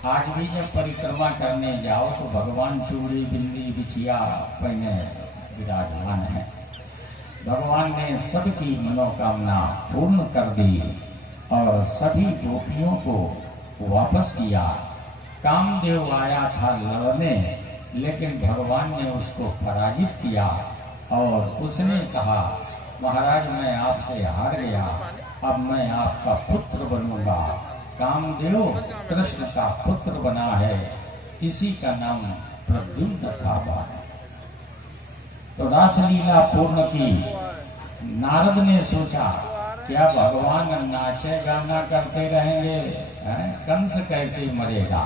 आज भी जब परिक्रमा करने जाओ तो भगवान चूड़ी बिंदी बिछिया पहने विराजमान है। भगवान ने सबकी मनोकामना पूर्ण कर दी और सभी गोपियों को वापस किया। कामदेव आया था लड़ने, लेकिन भगवान ने उसको पराजित किया और उसने कहा, महाराज मैं आपसे हार गया, अब मैं आपका पुत्र बनूंगा। कामदेव कृष्ण का पुत्र बना है, इसी का नाम प्रद्युम्न था। तो रासलीला पूर्ण की। नारद ने सोचा क्या भगवान नाचे गाना करते रहेंगे, कंस कैसे मरेगा।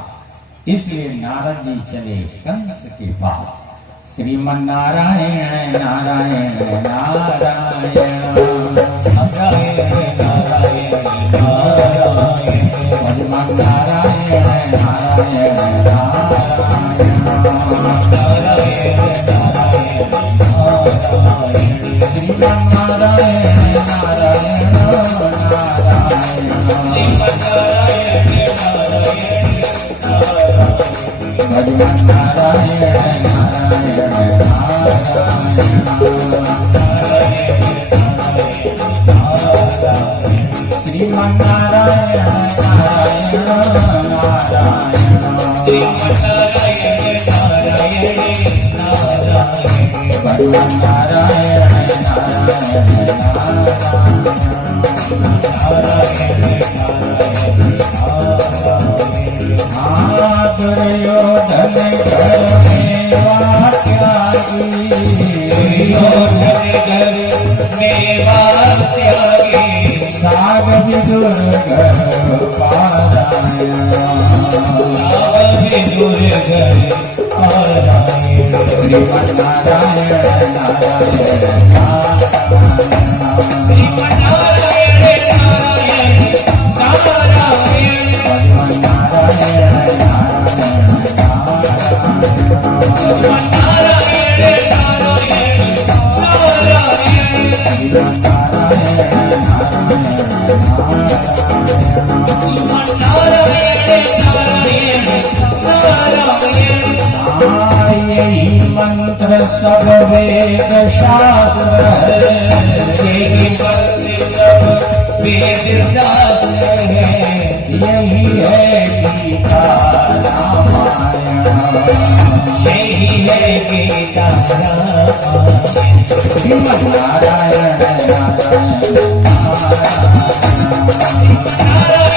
इसलिए नारद जी चले कंस के पास। श्रीमन नारायण नारायण नारायण नारायण भगवान नारायण नारायण श्रीमन नारायण नारायण भगवान नारायण श्रीमन नारायण भगवान नारायण दुर्योधन साग विदुर श्रीमन नारायण यही मंत्र सब वेद शास्त्र है, सब वेद शास्त्र है। यही है गीता रामायण, यही है गीता रामायण। श्रीमन नारायण नारायण नारायण